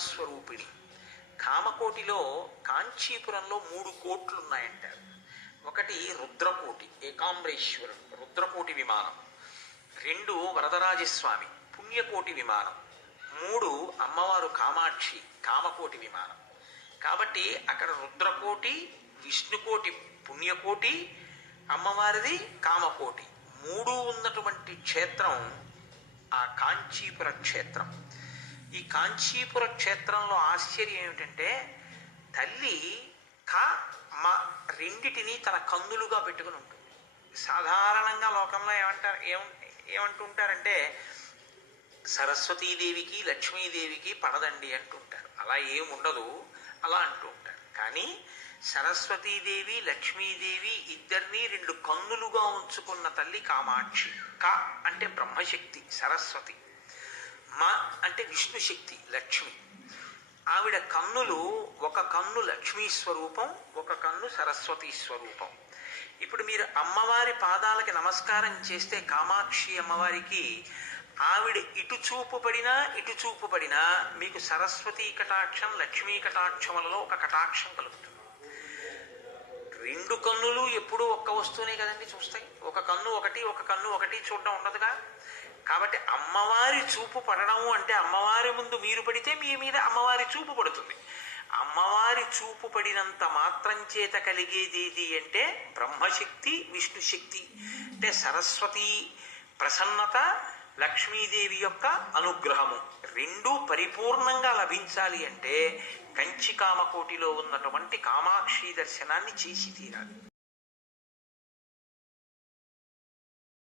కామస్వరూపిణి కామకోటిలో కాంచీపురంలో మూడు కోట్లు ఉన్నాయంటారు ఒకటి రుద్రకోటి ఏకాంబరేశ్వరుడు రుద్రకోటి విమానం. రెండు వరదరాజస్వామి పుణ్యకోటి విమానం. మూడు అమ్మవారు కామాక్షి కామకోటి విమానం. కాబట్టి అక్కడ రుద్రకోటి విష్ణుకోటి పుణ్యకోటి అమ్మవారిది కామకోటి. మూడు ఉన్నటువంటి క్షేత్రం ఆ కాంచీపుర క్షేత్రం. ఈ కాంచీపుర క్షేత్రంలో ఆశ్చర్యం ఏమిటంటే తల్లి క మ రెండిటిని తన కందులుగా పెట్టుకుని ఉంటుంది. సాధారణంగా లోకంలో ఏమంటారు ఏం ఏమంటుంటారంటే సరస్వతీదేవికి లక్ష్మీదేవికి పడదండి అంటుంటారు. అలా ఏముండదు అలా అంటూ ఉంటారు. కానీ సరస్వతీదేవి లక్ష్మీదేవి ఇద్దరినీ రెండు కన్నులుగా ఉంచుకున్న తల్లి కామాక్షి. క అంటే బ్రహ్మశక్తి సరస్వతి. మా అంటే విష్ణు శక్తి లక్ష్మి. ఆవిడ కన్నులు ఒక కన్ను లక్ష్మీ స్వరూపం ఒక కన్ను సరస్వతి స్వరూపం. ఇప్పుడు మీరు అమ్మవారి పాదాలకి నమస్కారం చేస్తే కామాక్షి అమ్మవారికి ఆవిడ ఇటు చూపు పడినా ఇటు చూపు పడినా మీకు సరస్వతీ కటాక్షం లక్ష్మీ కటాక్షములలో ఒక కటాక్షం కలుగుతుంది. రెండు కన్నులు ఎప్పుడూ ఒక్క వస్తువునే కదండి చూస్తాయి. ఒక కన్ను ఒకటి ఒక కన్ను ఒకటి చూడడం ఉండదుగా? కాబట్టి అమ్మవారి చూపు పడడం అంటే అమ్మవారి ముందు మీరు పడితే మీ మీద అమ్మవారి చూపు పడుతుంది. అమ్మవారి చూపు పడినంత మాత్రం చేత కలిగేది ఏది అంటే బ్రహ్మశక్తి విష్ణుశక్తి. అంటే సరస్వతి ప్రసన్నత లక్ష్మీదేవి యొక్క అనుగ్రహము రెండూ పరిపూర్ణంగా లభించాలి అంటే కంచి కామకోటిలో ఉన్నటువంటి కామాక్షి దర్శనాన్ని చేసి తీరాలి.